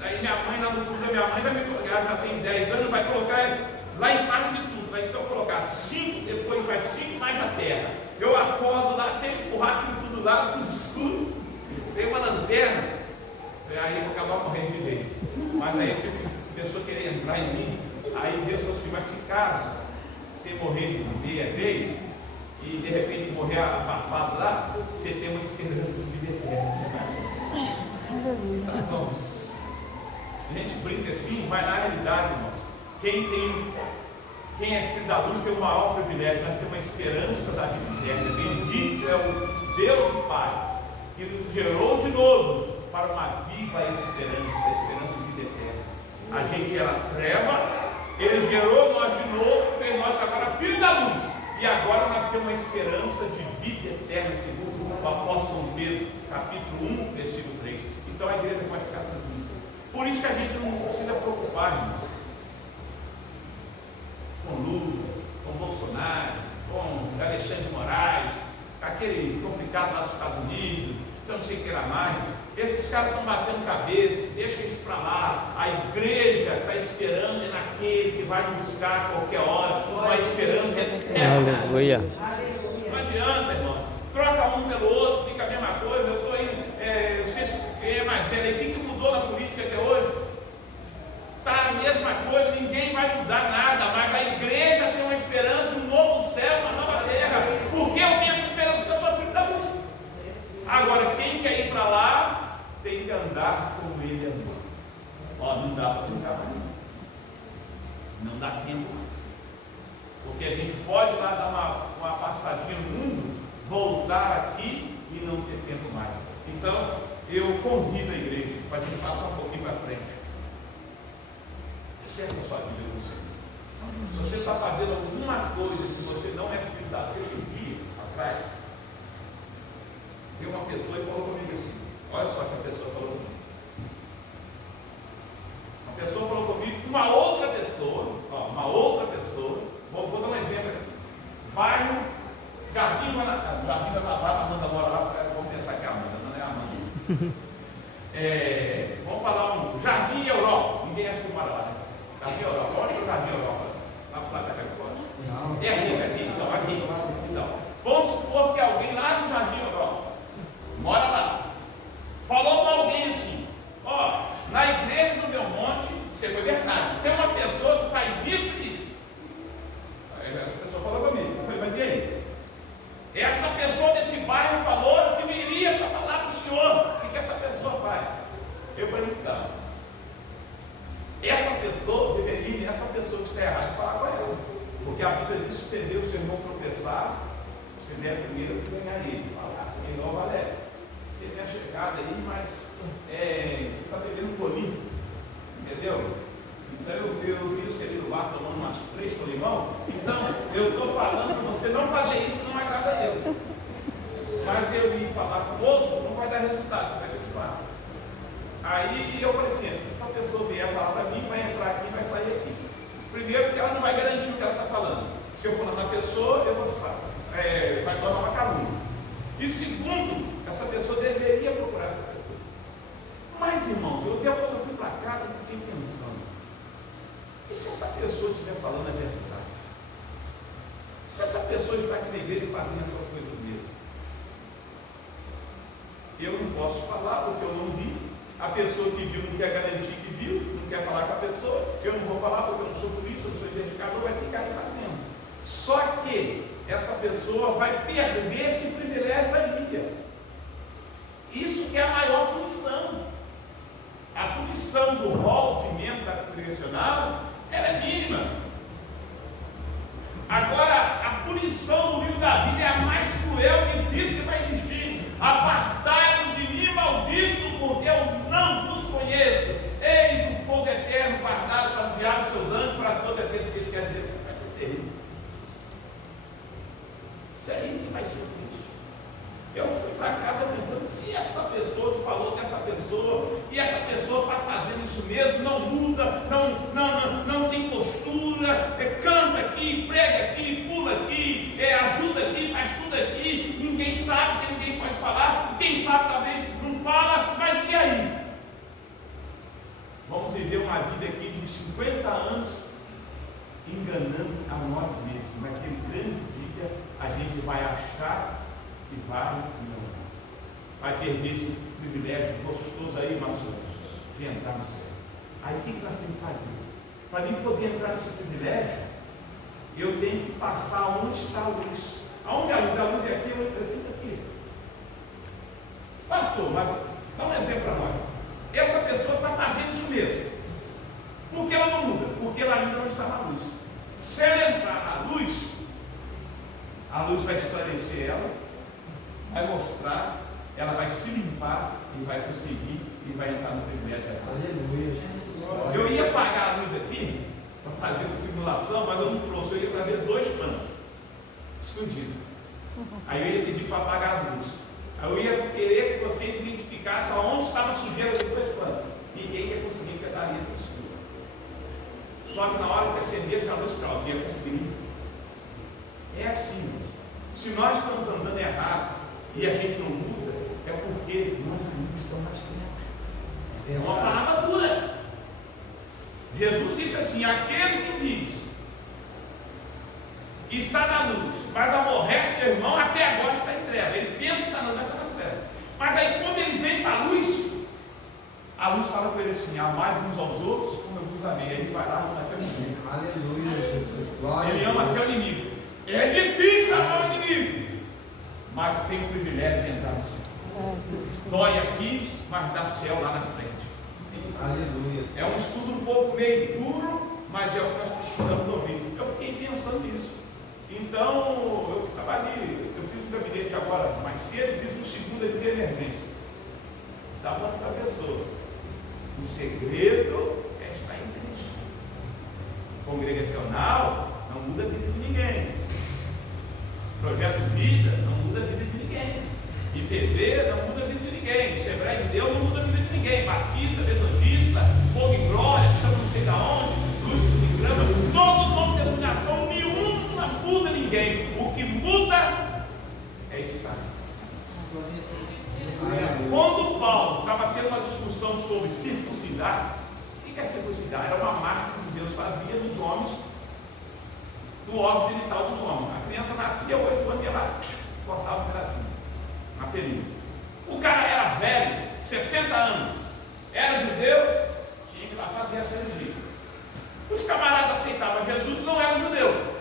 Aí minha mãe, lá no túmulo da minha mãe, vai me colocar, já tem 10 anos, vai colocar lá embaixo de tudo. Vai então colocar 5, depois vai 5 mais a terra. Eu acordo lá, tenho que empurrar aquilo tudo lá, tudo escuro, sem uma lanterna. Aí eu vou acabar morrendo de vez. Mas aí começou a querer entrar em mim. Aí Deus falou assim, mas se caso você morrer de meia vez e de repente morrer abafado lá, você tem uma esperança de vida eterna. Você vai tá bom. A gente brinca assim, mas na realidade, irmãos, quem é filho da luz tem o maior privilégio, nós temos uma esperança da vida eterna. Bendito é o Deus e Pai, que nos gerou de novo para uma viva esperança, a esperança de vida eterna. A gente era treva, Ele gerou nós de novo, fez nós agora filho da luz. E agora nós temos uma esperança de vida eterna, segundo o apóstolo Pedro, capítulo 1, versículo 3. Então a igreja pode ficar tranquila. Por isso que a gente não precisa preocupar, irmãos, com Lula, com Bolsonaro, com Alexandre de Moraes, aquele complicado lá dos Estados Unidos, eu não sei o que era mais. Esses caras estão batendo cabeça, deixa isso para lá. A igreja está esperando naquele que vai nos buscar a qualquer hora, uma esperança eterna. Aleluia. Não adianta, irmão. Troca um pelo outro, fica a mesma coisa. Eu estou aí, não sei se é mais velho. O que mudou na política até hoje? Está a mesma coisa, ninguém vai mudar nada, mas a igreja tem uma esperança de um novo céu, uma nova terra. Por que eu tenho essa esperança? Porque eu sou filho da luz. Agora, quem quer ir para lá, tem que andar como ele andou. Ó, não dá para brincar mais. Não dá tempo mais. Porque a gente pode lá dar uma passadinha no mundo, voltar aqui e não ter tempo mais. Então, eu convido a igreja para a gente passar um pouquinho para frente. Serve a sua vida com o Senhor. Se você está fazendo alguma coisa que você não é filho da luz, esse dia atrás, veio uma pessoa e falou comigo assim, olha só que a pessoa falou comigo. Uma pessoa falou comigo que uma outra pessoa, vou dar um exemplo aqui, bairro Jardim da Tabata, a Amanda mora lá, vamos pensar que é a Amanda, não é a Amanda. Vamos falar um Jardim Europa, ninguém acha que mora lá, né? Jardim Europa, onde é o Jardim Europa? Lá para da Califórnia. Não. É aqui, então, aqui. Então, vamos supor que alguém lá do Jardim Europa mora lá. Falou para alguém assim, ó, na igreja do meu monte, isso foi verdade, tem uma pessoa que faz isso e isso. conversar, você deve primeiro ganhar ele. Falar, igual Valério. Você tem a chegada aí, mas você está bebendo colinho. Entendeu? Então eu vi você ali no bar tomando umas 3 com limão. Então eu estou falando para você não fazer isso que não agrada a Deus. Mas eu ir falar com o outro não vai dar resultado, você vai continuar. Aí eu falei assim, se essa pessoa vier falar para mim, vai entrar aqui e vai sair aqui. Primeiro porque ela não vai garantir o que ela está falando. Se eu for na pessoa, eu vou vai tornar uma calúnia. E segundo, essa pessoa deveria procurar essa pessoa. Mas irmãos, depois eu fui para casa e fiquei pensando, e se essa pessoa estiver falando a verdade? Se essa pessoa está aqui na igreja fazendo essas coisas mesmo? Eu não posso falar porque eu não vi. A pessoa que viu não quer garantir que viu, não quer falar com a pessoa. Eu não vou falar porque eu não sou polícia, eu não sou identificador, vai ficar aí fazendo. Só que essa pessoa vai perder esse privilégio da Bíblia. Isso que é a maior punição. A punição do rol de membro da congregacional ela é mínima. Agora, a punição do livro da vida é a mais cruel e difícil que vai existir. Apartai-vos de mim, maldito, porque eu não vos conheço. Eis o fogo eterno guardado para o diabo e seus anjos, para todos aqueles que esquecem desse. Vai ser terrível. Isso aí que vai ser triste. Eu fui para casa pensando, se essa pessoa que falou dessa pessoa, e essa pessoa está fazendo isso mesmo, não muda, não tem postura, canta aqui, prega aqui, pula aqui, ajuda aqui, faz tudo aqui, ninguém sabe, que ninguém pode falar, quem sabe talvez não fala, mas e aí? Vamos viver uma vida aqui de 50 anos enganando a nós mesmos. Naquele grande dia a gente vai achar que vai não. Vai perder esse privilégio gostoso aí, mas de entrar no céu. Aí o que nós temos que fazer? Para mim poder entrar nesse privilégio, eu tenho que passar onde está a luz. Aonde a luz? A luz é aqui, eu fico aqui. Pastor, mas dá um exemplo para nós. Essa pessoa está fazendo isso mesmo. Por que ela não muda? Porque ela ainda não está na luz. Se ela entrar na luz, a luz vai esclarecer ela, vai mostrar, ela vai se limpar e vai conseguir e vai entrar no privilégio dela. Eu ia apagar a luz aqui para fazer uma simulação, mas eu não trouxe, eu ia trazer 2 panos escondidos. Aí eu ia pedir para apagar a luz. Aí eu ia querer que vocês identificassem aonde estava a sujeira dos 2 panos. Ninguém ia conseguir pegar ali no escuro. Só que na hora que acendesse a luz, Claudio, ia conseguir. É assim, se nós estamos andando errado e a gente não muda, é porque nós ainda estamos nas trevas. É uma palavra dura. Jesus disse assim: aquele que diz que está na luz, mas aborrece seu irmão, até agora está em treva. Ele pensa que está na luz, mas está nas trevas. Mas aí quando ele vem para a luz fala com ele assim: amai uns aos outros como eu vos amei. Aí ele vai lá até o inimigo. Aleluia, Jesus. Glória. Ele ama até o inimigo. É difícil amar o inimigo, mas tem o privilégio de entrar no céu. Dói aqui, mas dá céu lá na frente. Aleluia. É um estudo um pouco meio duro, mas é o que nós precisamos ouvir. Eu fiquei pensando nisso. Então, eu estava ali, eu fiz um gabinete agora mais cedo, fiz um segundo de emergência. Estava falando para a pessoa: o segredo é estar em Cristo. Congregacional não muda a vida de ninguém. Projeto Vida não muda a vida de ninguém. IPV não muda a vida de ninguém. Assembleia de Deus não muda a vida de ninguém. Batista, Metodista, Fogo e Glória, chama não sei da onde, Lúcifer de Grama, todo nome de denominação, nenhuma muda ninguém. O que muda é estar. Quando Paulo estava tendo uma discussão sobre circuncidar, o que é circuncidar? Era uma marca que Deus fazia nos homens, do órgão genital dos homens. A criança nascia 8 anos e ela cortava um pedacinho, na período. O cara era velho, 60 anos, era judeu, tinha que ir lá fazer a cirurgia. Os camaradas aceitavam Jesus, não era judeu.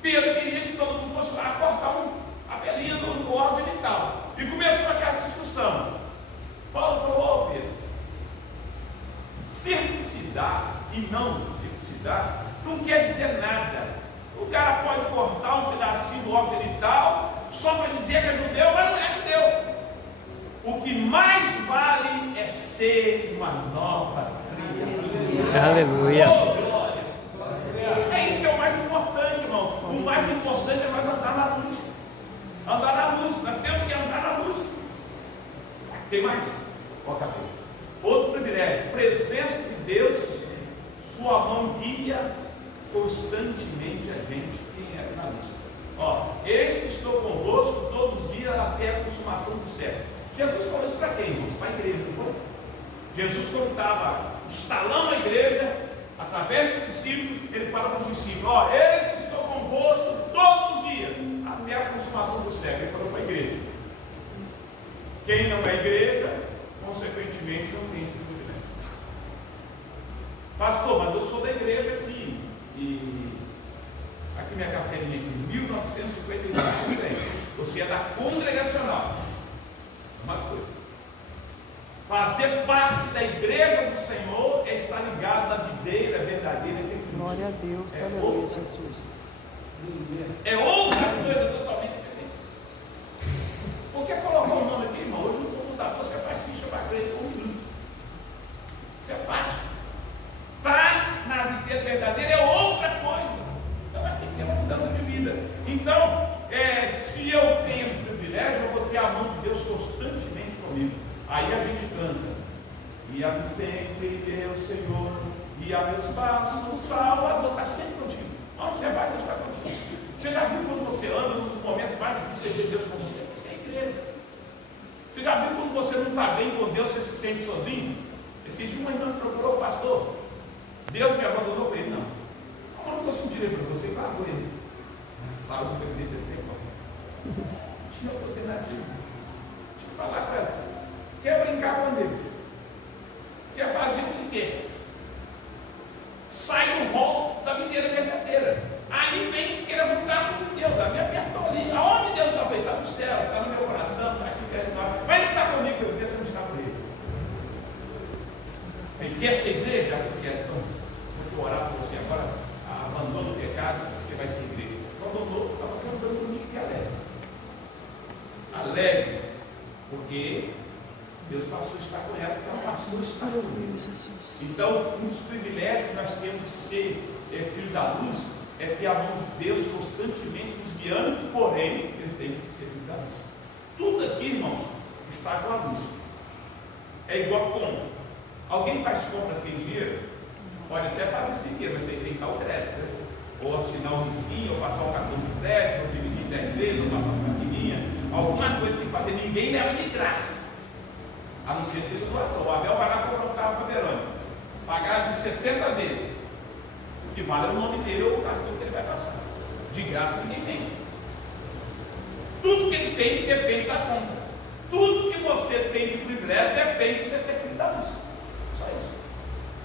Pedro queria que todo mundo fosse lá cortar a pelinha do órgão genital. E começou aquela discussão. Paulo falou: ô Pedro, circuncidar e não circuncidar não quer dizer nada. O cara pode cortar um pedacinho de óbvio e tal, só para dizer que é judeu, mas não é judeu. O que mais vale é ser uma nova criatura. Aleluia. Oh, glória. É isso que é o mais importante, irmão. O mais importante é nós andar na luz. Andar na luz. Nós temos que andar na luz. Tem mais? Outro privilégio. Presença de Deus. Sua mão guia constantemente a gente. Quem é na luz? Ó, eis que estou convosco todos os dias até a consumação do século. Jesus falou isso para quem? Para a igreja, não foi? Jesus, quando estava instalando a igreja, através dos discípulos, ele fala para os discípulos: ó, eis que estou convosco todos os dias, até a consumação do século. Ele falou para a igreja. Quem não é igreja, consequentemente, não tem esse privilégio. Pastor, mas eu sou da igreja aqui, e aqui minha carteirinha aqui, 1955, tem. Você é da congregacional. Uma coisa. Fazer parte da igreja do Senhor é estar ligado na videira verdadeira que é Cristo. Glória a Deus, aleluia, Jesus. É outra coisa totalmente diferente. Por que colocar o nome aqui, irmão? Hoje no computador você faz ficha para crer com um minuto. Isso é fácil. Estar na videira verdadeira é outra coisa. Então vai ter que ter uma mudança de vida. Então, se eu tenho esse privilégio, eu vou ter a mão de Deus constantemente comigo. Aí a gente canta: guia-me sempre, Deus Senhor, guia meus passos, o Salvador está sempre contigo. Onde você vai, Deus está contigo. Você já viu quando você anda nos momentos mais difíceis de Deus com você? Você é igreja. Você já viu quando você não está bem com Deus, você se sente sozinho? Esse dia uma irmã me procurou: pastor, Deus me abandonou. Eu falei: não, eu não estou sentindo ele para você, claro ele. Sabe o que eu disse até agora? Tinha oportunidade. Deixa eu falar para ela. Quer brincar com Deus? Quer fazer o que quer? Sai do rol da videira verdadeira. Aí vem querer juntar com Deus. Me apertou ali. Aonde Deus está? Está no céu, está no meu coração, está aqui perto de nós. Mas Ele está comigo, eu penso não está com Ele. Ele quer ser igreja? Então, vou orar por você agora. Abandona o pecado, você vai ser igreja. Abandonou, estava cantando comigo que alegre. Alegre, porque Deus passou a estar com ela, porque ela passou a estar comigo. Então, um dos privilégios que nós temos de ser filho da luz é ter a mão de Deus constantemente nos guiando, porém, eles têm que ser filho da luz. Tudo aqui, irmãos, está com a luz. É igual a compra. Alguém faz compra sem dinheiro? Pode até fazer sem dinheiro, mas aí tem que estar o crédito, né? Ou assinar um risquinho, ou passar um cartão de crédito, ou dividir em 10 vezes, ou passar uma maquininha. Alguma coisa tem que fazer. Ninguém leva de graça. A não ser seja doação. O Abel vai lá comprar um carro para a Verônica. Pagar de 60 vezes. O que vale é o nome dele ou o cartão que ele vai passar. De graça ninguém tem. Tudo que ele tem depende da compra. Tudo que você tem de privilégio depende de você ser filho da luz. Só isso.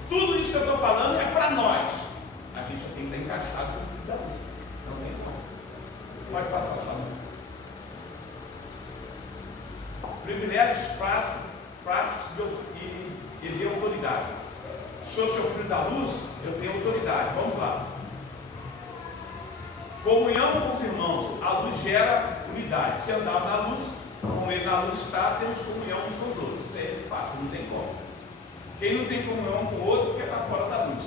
Tudo isso que eu estou falando é para nós. A gente só tem que estar encaixado com o filho da luz. Não tem como. Pode passar, Samuel. Privilégios práticos e de autoridade. Se eu sou filho da luz, eu tenho autoridade. Vamos lá. Comunhão com os irmãos. A luz gera unidade. Se andar na luz, como ele na luz está, temos comunhão uns com os outros. Isso é de fato, não tem como. Quem não tem comunhão com o outro, porque está fora da luz.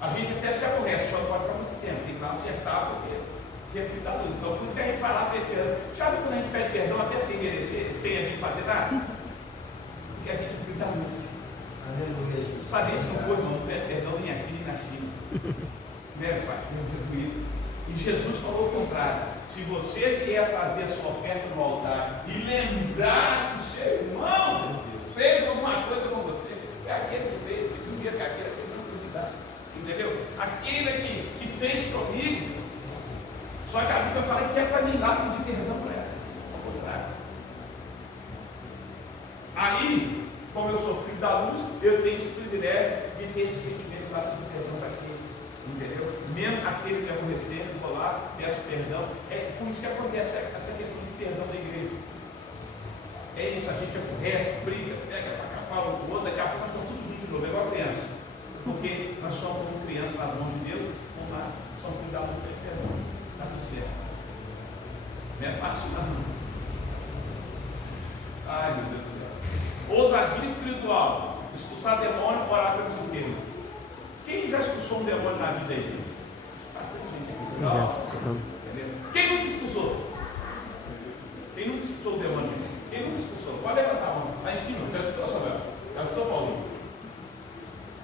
A gente até se aborrece, só não pode ficar muito tempo. Tem que lá acertar, porque ser filho da luz. Então, por isso que a gente vai lá pedir perdão. Já viu quando a gente pede perdão até sem merecer, sem a gente fazer nada? Porque a gente é filho da luz. Aleluia. Se a gente não for, não pede perdão nem aqui nem na China. Né, Pai? E Jesus falou o contrário. Se você quer fazer a sua oferta no altar e lembrar que o seu irmão fez alguma coisa com você, é aquele que fez, que um dia que aquele que não cuidar. Entendeu? Aquele que fez comigo. Só que a Bíblia fala que é para mim lá pedir perdão para ela. Ao contrário. Aí, como eu sou filho da luz, eu tenho esse privilégio de ter esse sentimento lá de perdão para quem. Entendeu? Mesmo aquele que aborrecer, eu vou lá, peço perdão. É por isso que acontece essa questão de perdão da igreja. É isso, a gente aborrece, briga, pega para capar um do outro, daqui a pouco nós estamos todos juntos de novo, é igual a criança. Porque nós somos como criança nas mãos de Deus, vamos lá, somos filhos da luz, pede perdão. Está tudo certo. Não é fácil, não. Ai, meu Deus do céu. Ousadia espiritual. Expulsar demônio, orar pelos enfermos. Quem já expulsou um demônio na vida aí? Bastante gente aqui. Já expulsamos. Quem nunca expulsou? Quem nunca expulsou o demônio? Quem nunca expulsou? Pode levantar a mão. Lá em cima. Já expulsou, Samuel? Já expulsou, Paulinho?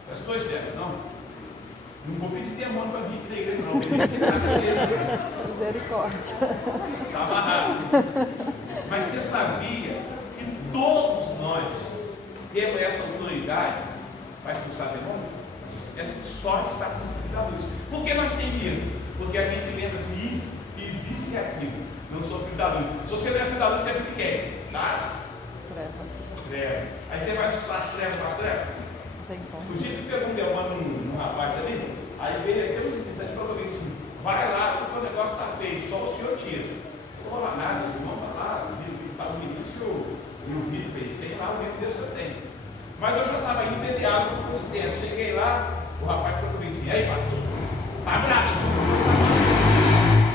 Já expulsou, Esther? Não? Não vou pedir demônio para vir aqui da igreja, não. Misericórdia. Está amarrado. Mas você sabia que todos nós temos essa autoridade para expulsar demônio? É só estar com o Filho da Luz. Por que nós temos medo? Porque a gente lembra assim, existe aquilo. Não sou Filho da Luz. Se você não é Filho da Luz, você é filho de quem? Das trevas. Aí você vai expulsar as trevas para as trevas? O dia que pegou um demônio num rapaz ali, aí veio aquele visitante e falou assim: vai lá, porque o negócio está feio, só o senhor tira. Não rola nada, os irmãos estão lá, está o ministro e o vídeo fez, tem lá o mesmo Deus que eu tenho. Mas eu já estava indo beber água por coincidência. Cheguei lá, o rapaz falou assim: aí, pastor, está bravo, eu sou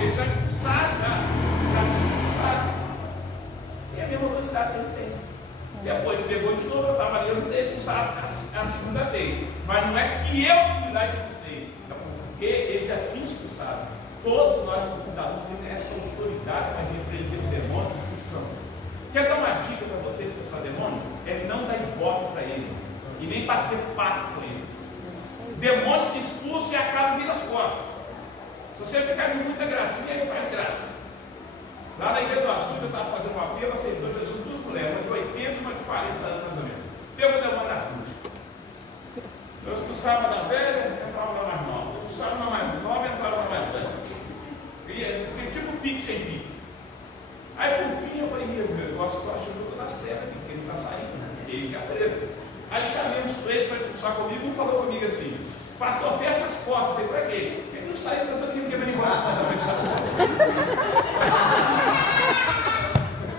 eles já expulsaram, já tinha expulsado. E a mesma autoridade que ele tem. Depois pegou de novo, eu estava ali, eu não dei expulsar a segunda vez. Mas não é que eu fui lá e expulsei, é porque ele já tinha expulsado. Todos nós, cuidadores, temos essa autoridade para repreender os demônios. Quer dar uma dica para você expulsar demônio? É não dar ibope para ele e nem bater papo com ele. Demônio se expulsa e acaba vindo as costas. Se você ficar com muita gracinha, ele faz graça. Lá na igreja do Açúcar, eu estava fazendo uma apelo, aceitou Jesus, duas mulheres, uma de 80 e uma de 40 anos mais ou menos. Pegou o demônio nas duas. Eu expulsava na velha, entrava na mais nova. Eu expulsava na mais nova, entrava na mais velha. E tipo pique sem pique. Aí por fim eu falei: meu negócio, eu acho que eu estou nas trevas aqui, porque ele está saindo. Ele já treva. Aí chamei os três para expulsar comigo, um falou comigo assim: pastor, fecha as portas. Eu falei: para quê? Ele não saiu, eu estou aqui, porque ele gosta de fechar as portas.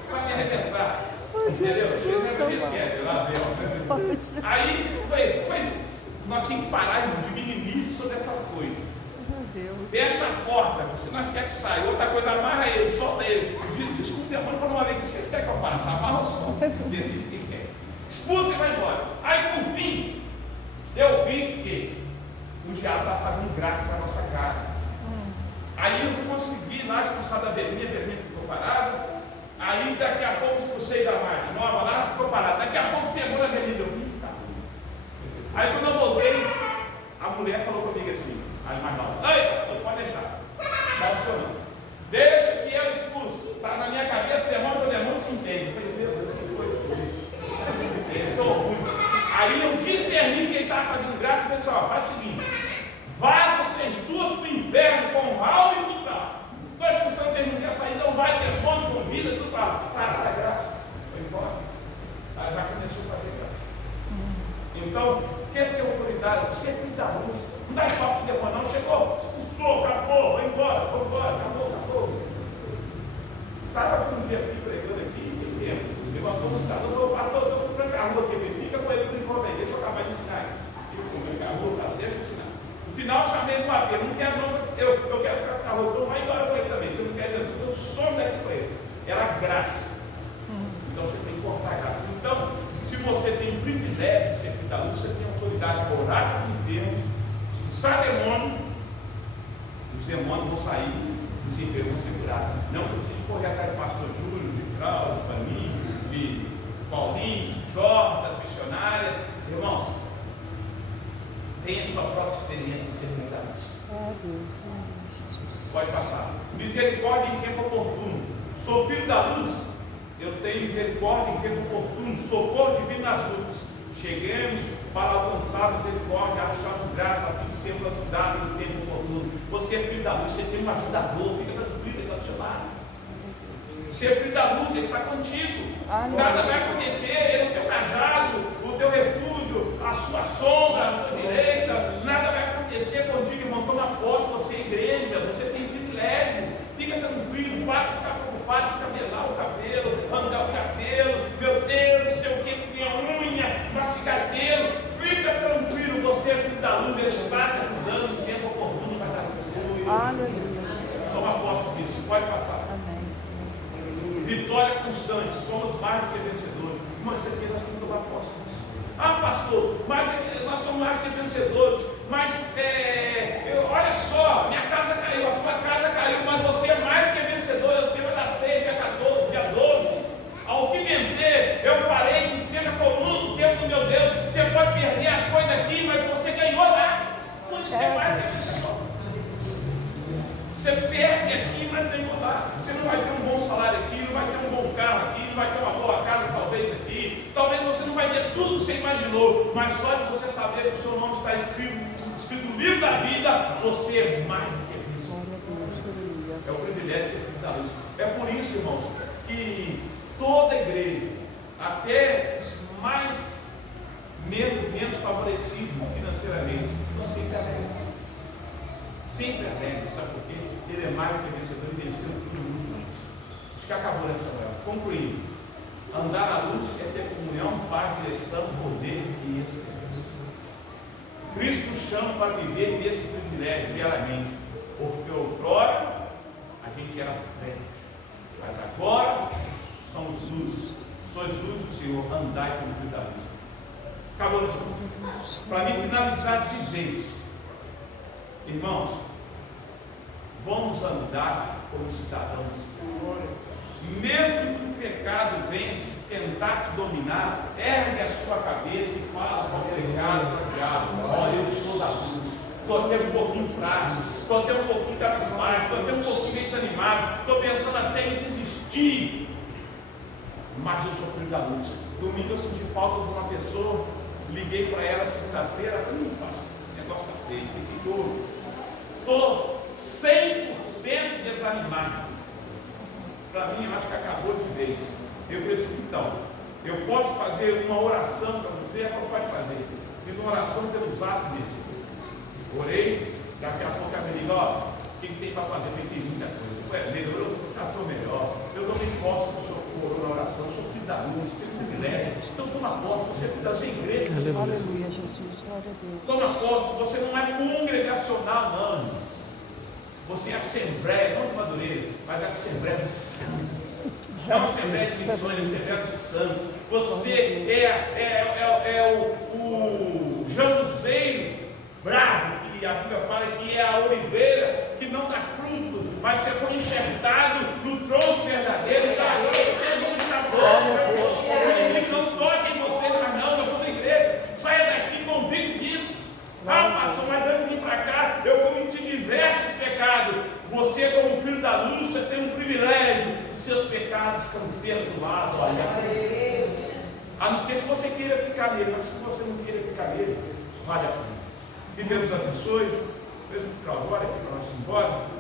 Para me arrebentar. Entendeu? Vocês lembram disso que é? Lá vem. Aí nós tínhamos que parar de meninice sobre essas coisas. Fecha a porta, se nós quer que saia. Outra coisa, amarra ele, solta ele. Desculpa, o demônio falou uma vez: que vocês querem que eu faça? Amarra ou solta? Decide quem quer. Expulsa e vai embora. Aí por fim, eu vi que o diabo está fazendo graça na nossa cara. Aí eu consegui lá expulsar da vermelha, a vermelha ficou parada. Aí daqui a pouco expulsei da mais nova lá, ficou parada. Daqui a pouco pegou na vermelha, eu vi, tá. Aí quando eu voltei, a mulher falou comigo assim, aí mais nova: ei, pastor, pode deixar. Não, senhor não. Deixa que eu expulso. Para na minha cabeça, o demônio se entende. Eu falei: meu Deus, que coisa esquisita. Estou muito. Aí eu discerni que ele estava fazendo graça e falei assim: ó, faz o seguinte, vaza vocês duas para o inferno com mal e tudo lá. Estou expulsando, vocês não querem sair, não vai, demônio, convida, tudo lá. Para a graça. Foi embora. Aí já começou a fazer graça. Então, quer ter autoridade, você é filho da luz. Não dá só para o demônio, não. Chegou, expulsou, acabou, vai embora, acabou. Estava com um dia aqui pregando aqui, tem tempo. Levantou um cidadão, falou: pastor, eu estou trancando a rua aqui, fica com ele por enquanto aí, deixa eu acabar de ensinar. Eu fui trancar a rua, deixa eu ensinar. No final, chamei ele para a não quero não, eu quero ficar com a rua, então vai embora com ele também. Você não quer, eu sou daqui com ele. Era graça. Então você tem que cortar a graça. Então, se você tem o privilégio de ser filho da luz, você tem autoridade para orar para os enfermos, expulsar demônio, os demônios vão sair, os enfermos vão ser curados. Não precisa correr atrás do pastor Júlio, de Cláudio, de Faninho, de Paulinho, de Jorge, das missionárias. Irmãos, tenha a sua própria experiência de ser filho da luz. Pode passar. Misericórdia em tempo oportuno. Sou filho da luz, eu tenho misericórdia em tempo oportuno, socorro divino nas lutas. Cheguemos para alcançar a misericórdia, achamos graça a fim de sermos ajudados em tempo oportuno. Você é filho da luz, você tem um ajudador, fica tranquilo, ele está do seu lado. Você é filho da luz, ele está contigo. Nada vai acontecer, ele é o teu cajado, o teu refúgio, a sua sombra, a tua direita. Nada vai acontecer contigo, irmão. Toma posse, você é igreja, você tem privilégio. Fica tranquilo, para de ficar preocupado, descabelar o cabelo, arrancar o cabelo, meu Deus, não sei o que, minha unha, mastigar cabelo. Fica tranquilo, você é filho da luz, ele está te ajudando no tempo oportuno para dar você. Aleluia. Toma posse disso, pode passar. Amém, Senhor. obstante, somos mais do que vencedores. Irmão, isso aqui nós temos que tomar posse disso. Ah, pastor, mas nós somos mais que vencedores. Mas, olha só, minha casa caiu, a sua casa caiu, mas você é mais do que vencedor. É o tema da ceia, dia 12. Ao que vencer, eu farei que seja comum no tempo do meu Deus. Você pode perder as coisas aqui, mas você ganhou lá. Você é mais do que vencedor. Você perde aqui, mas ganhou lá. Você não vai ter um bom salário aqui, não vai ter um bom carro aqui, não vai ter uma boa casa talvez aqui. Talvez você não vai ter tudo que você imaginou, mas só de você saber que o seu nome está escrito no livro da vida, você é mais do que vencedor. É o privilégio de ser filho da luz. É por isso, irmãos, que toda igreja, até os mais menos favorecidos financeiramente, estão sempre alegres. Sempre alegres, sabe por quê? Ele é mais do que vencedor e venceu tudo muito antes. Acho que acabou, né, Samuel? Concluindo. Andar na luz é ter comunhão, paz, direção, poder e esperança. Cristo nos chama para viver nesse privilégio diariamente, porque outrora a gente era trevas, mas agora somos luz. Sois luz do Senhor, andai como filho da luz. Acabou, irmãos. Para mim finalizar de vez, irmãos, vamos andar como cidadãos. Mesmo que o pecado venha tentar te dominar, ergue a sua cabeça e fala para o pecado, para o diabo: olha, eu sou da luz, estou até um pouquinho fraco, estou até um pouquinho cabisbaixo, estou até um pouquinho meio desanimado, estou pensando até em desistir, mas eu sou filho da luz. Domingo eu senti falta de uma pessoa, liguei para ela segunda-feira, pastor, o negócio está feio, estou 100% desanimado. Para mim, eu acho que acabou de vez. Eu pensei, então, eu posso fazer uma oração para você? Ela não pode fazer. Fiz uma oração pelo zap mesmo. Orei, daqui a pouco ela me liga: ó, o que tem para fazer? Eu tem muita coisa. Eu já estou melhor. Eu também posso do socorro na oração. Eu sou filho da luz, tenho privilégio. Então toma posse, você é filho da sua igreja. Aleluia, Jesus, glória a Deus. Toma posse, você não é congregacional, não. Você é assembleia, não de Madureira, mas é assembleia dos santos. É uma assembleia de missões, é assembleia dos santos. Você é o jambuzeiro bravo, que a Bíblia fala que é a oliveira que não dá fruto, mas você foi enxertado no tronco verdadeiro. Você não está bom. O inimigo não toca em você, mas não, nós somos igreja. Saia daqui convicto disso. Ah, pastor, mas antes de vir para cá, eu cometi diversos pecados. Você, como filho da luz, você tem um privilégio. Os seus pecados estão perdoados. A não ser se você queira ficar nele, mas se você não queira ficar nele, vale a pena. Que Deus abençoe. Mesmo para agora, aqui para nós ir embora.